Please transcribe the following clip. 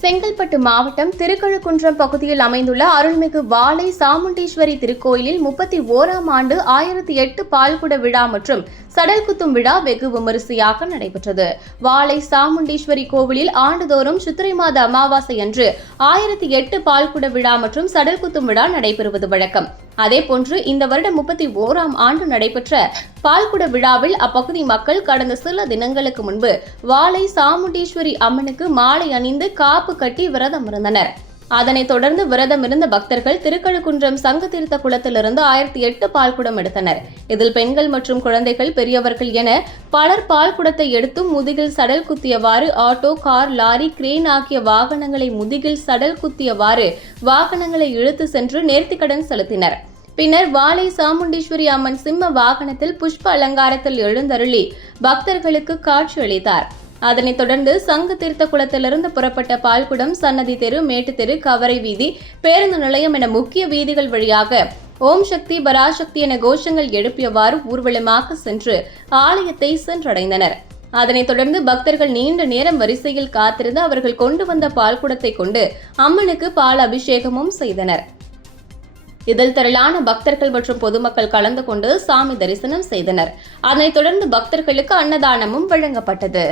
செங்கல்பட்டு மாவட்டம் திருக்கழுக்குன்றம் பகுதியில் அமைந்துள்ள அருள்மிகு வாளை சாமுண்டீஸ்வரி திருக்கோயிலில் 31ஆம் ஆண்டு 1008 பால்குட விழா மற்றும் சடல் குத்தும் விழா வெகு விமரிசையாக நடைபெற்றது. வாளை சாமுண்டீஸ்வரி கோவிலில் ஆண்டுதோறும் சித்திரை மாத அமாவாசை அன்று 1008 பால்குட விழா மற்றும் சடல் குத்தும் விழா நடைபெறுவது வழக்கம். அதேபோன்று இந்த வருடம் 31ஆம் ஆண்டு நடைபெற்ற பால்குட விழாவில் அப்பகுதி மக்கள் கடந்த சில தினங்களுக்கு முன்பு வாளை சாமுண்டீஸ்வரி அம்மனுக்கு மாலை அணிந்து காப்பு கட்டி விரதம் இருந்தனர். அதனைத் தொடர்ந்து விரதம் இருந்த பக்தர்கள் திருக்கழுக்குன்றம் சங்க தீர்த்த குளத்திலிருந்து 1008 பால்குடம் எடுத்தனர். இதில் பெண்கள் மற்றும் குழந்தைகள், பெரியவர்கள் என பலர் பால்குடத்தை எடுத்து முதுகில் சடல் குத்தியவாறு ஆட்டோ, கார், லாரி, கிரேன் ஆகிய வாகனங்களை முதுகில் சடல் குத்தியவாறு வாகனங்களை இழுத்து சென்று நேர்த்திக்கடன் செலுத்தினர். பின்னர் வாளை சாமுண்டீஸ்வரி அம்மன் சிம்ம வாகனத்தில் புஷ்ப அலங்காரத்தில் எழுந்தருளி பக்தர்களுக்கு காட்சியளித்தார். அதனைத் தொடர்ந்து சங்க தீர்த்த குளத்திலிருந்து புறப்பட்ட பால்குடம் சன்னதி தெரு, மேட்டு தெரு, கவரை வீதி, பேருந்து நிலையம் என முக்கிய வீதிகள் வழியாக ஓம் சக்தி பராசக்தி என கோஷங்கள் எழுப்பியவாறு ஊர்வலமாக சென்று ஆலயத்தை சென்றடைந்தனர். அதனைத் தொடர்ந்து பக்தர்கள் நீண்ட நேரம் வரிசையில் காத்திருந்து அவர்கள் கொண்டு வந்த பால்குடத்தை கொண்டு அம்மனுக்கு பால் அபிஷேகமும் செய்தனர். இதில் திரளான பக்தர்கள் மற்றும் பொதுமக்கள் கலந்து கொண்டு சாமி தரிசனம் செய்தனர். அதனைத் தொடர்ந்து பக்தர்களுக்கு அன்னதானமும் வழங்கப்பட்டது.